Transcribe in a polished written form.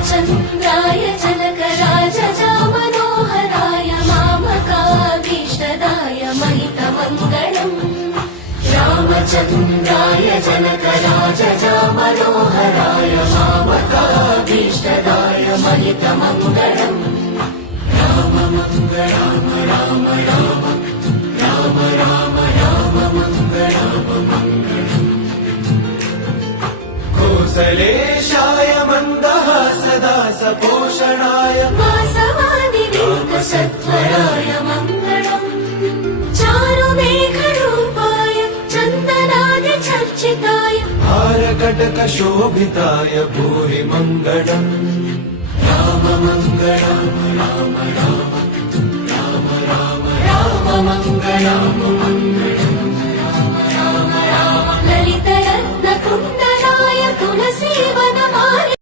रामचन्द्राय जनकराजजामनोहराय मामकाभीष्टदाय महितमङ्गलम् रामचन्द्राय जनकराजजामनोहराय मामकाभीष्टदाय महितमङ्गलम् Ram Mangalam Ram Ram Ram Ram Ram Mangalam कौसलेशाय मन्दहासदास पोषणाय वासवादिवेङ्कसत्वराय Mangalam चारुमेघरूपाय चन्दनादिचर्चिताय हारकटकशोभिताय Bhuri Mangalam Ram Mangalam Ram Ram Ram Ram Ram Mangalam